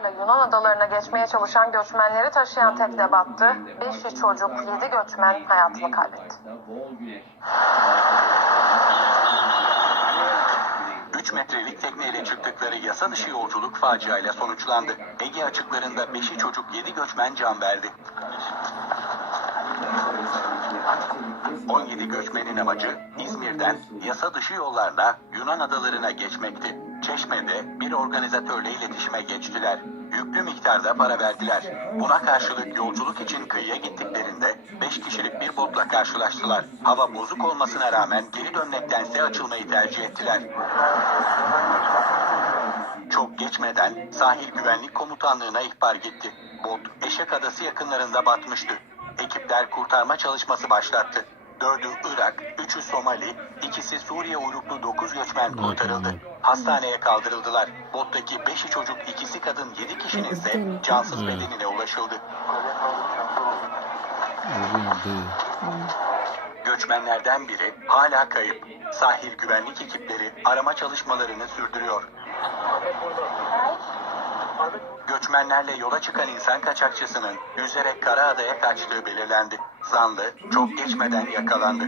Yunan adalarına geçmeye çalışan göçmenleri taşıyan tekne battı. 5 çocuk, 7 göçmen hayatını kaybetti. 3 metrelik tekneyle çıktıkları yasa dışı yolculuk faciayla sonuçlandı. Ege açıklarında 5 çocuk 7 göçmen can verdi. 17 göçmenin amacı İzmir'den yasa dışı yollarla Yunan adalarına geçmekti. Çeşme'de bir organizatörle iletişime geçtiler. Yüklü miktarda para verdiler. Buna karşılık yolculuk için kıyıya gittiklerinde 5 kişilik bir botla karşılaştılar. Hava bozuk olmasına rağmen geri dönmektense açılmayı tercih ettiler. Çok geçmeden sahil güvenlik komutanlığına ihbar gitti. Bot Eşek Adası yakınlarında batmıştı. Ekipler kurtarma çalışması başlattı. 4'ü Irak, 3'ü Somali, 2'si Suriye uyruklu 9 göçmen kurtarıldı. Hastaneye kaldırıldılar. Bottaki 5'i çocuk, 2'si kadın, 7 kişinin ise cansız bedenine ulaşıldı. Göçmenlerden biri hala kayıp. Sahil güvenlik ekipleri arama çalışmalarını sürdürüyor. Göçmenlerle yola çıkan insan kaçakçısının yüzerek Karaada'ya kaçtığı belirlendi. Zanlı çok geçmeden yakalandı.